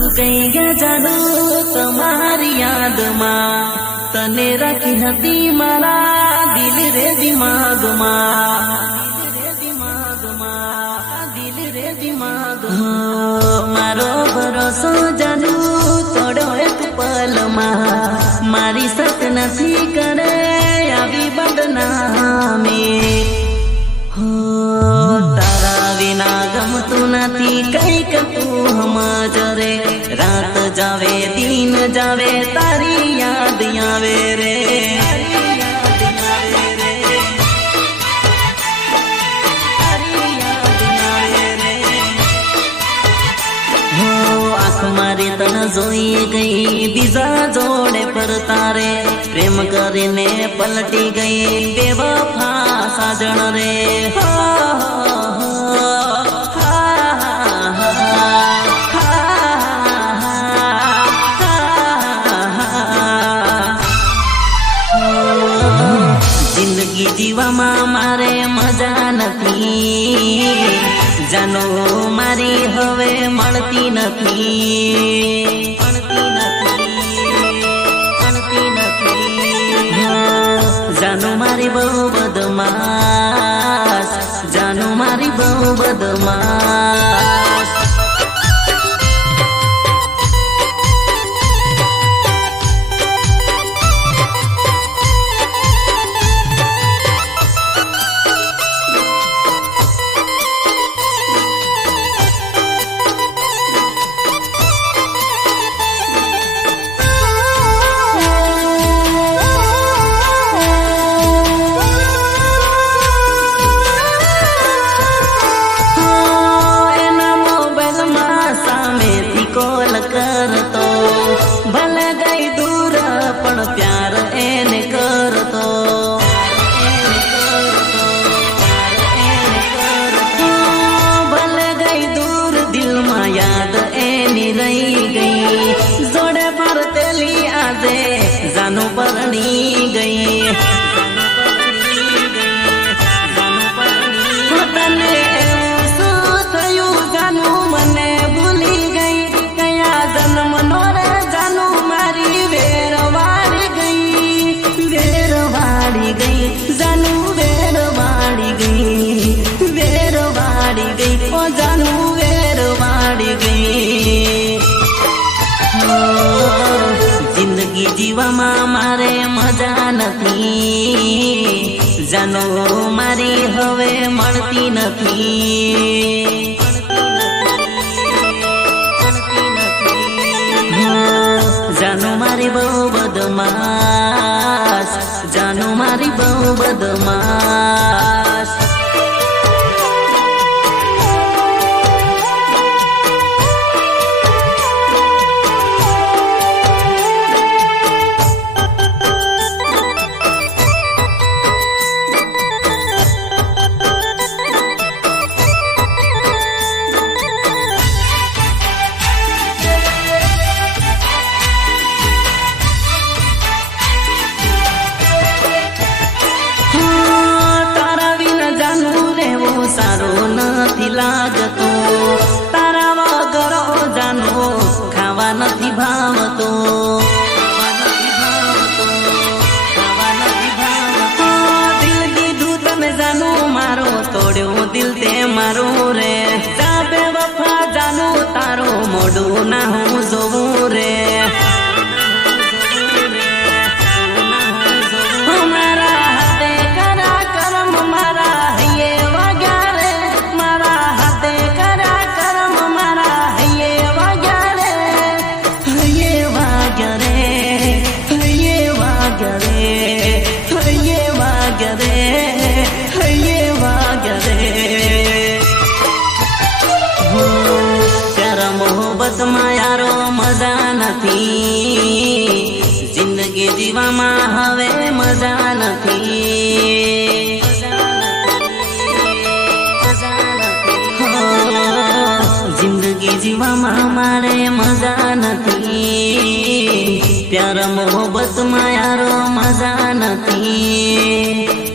સુકાઈ ગયા જાડો તમારી યાદમાં તને રાખી હતી મારા દિલ રે દિમાગમાં મારો ભરોસો જાડો તોડો એક પલમાં મારી સત નથી કરે આવી બદનામી તારા વિના ગમતું નથી કઈક તું સમજ રે રાત જાવે દિન જાવે તારી યાદ આવે રે મારી તન જોઈ ગઈ બીજા જોડે પર તારે પ્રેમ કરીને પલટી ગઈ બેવફા સાજણ રે જિંદગી જીવામાં મારે મજા નથી જાનો મારી હવે મળતી નથી જાનો મારી બહુ બદમાશ જાનો મારી બહુ બદમાશ કરતો ભલે ગઈ દૂર પણ પ્યાર એને કરતો ભલે ગઈ દૂર દિલમાં યાદ એની રહી ગઈ જોડે પરતેલી આજે જાનો પરણી ગઈ તને એવું શું થયું જાનું મને ભૂલી ગઈ જન્મનો રે જાનું મારી વેરવાડી ગઈ જાનું વેરવાડી ગઈ ઓ જાનું વેરવાડી ગઈ જિંદગી જીવામાં મારે મજા નથી જાનો મારી હવે મળતી નથી જાનો મારી બહુ બદમાશ જાનો મારી બહુ બદમાશ સારું નથી લાગતો તારા વગર જાનો ખાવા નથી ભાવતો દિલ દીધું તમે જાનો મારો તોડ્યો દિલ તે મારું રે જાબે વફા જાનો તારો મોઢું ના હું જોવું રે મારા હાથે કરા કરમ મારા હૈયે મોહબ્બતમાં યારો મજા નથી જિંદગી જીવામાં હવે મજા નથી જિંદગી જીવામાં મારે મજા નથી પ્યાર મોહબ્બતમાં યારો મજા નથી